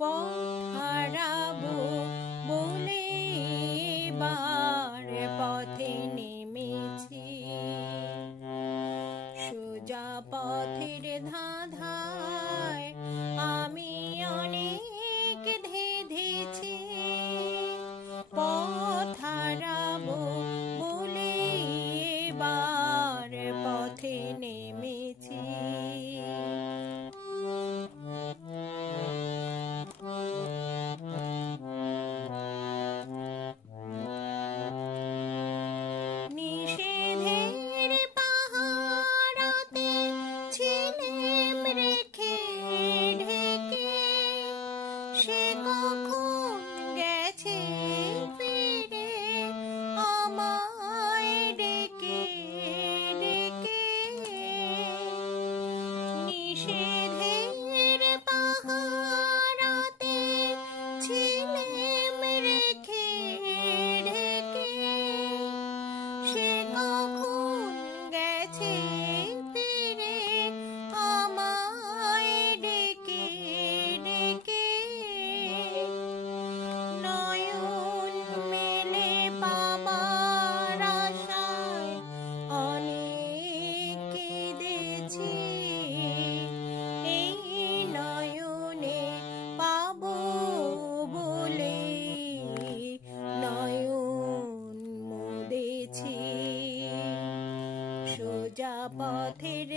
পথ হারাবো বলে এবার পথে নেমেছি। সোজা পথের ধাঁধায় আমি অনেক ধেঁধেছি। পথ হারাবো বলে এবার পথে নেমেছি। নিষেধের পাহারাতে ছিলেম রেখে ঢেকে, সে কখন গেছে ফিরে আমায় ডেকে ডেকে। নিষেধের পাহারাতে ছিলেম রেখে ঢেকে, সে কখন গেছে ফিরে আমায় ডেকে ডেকে। নয়ন মেলে পাবার আশায় অনেক কেঁদেছি। এই নয়নে পাবো বলে নয়ন মুদেছি। সোজা পথের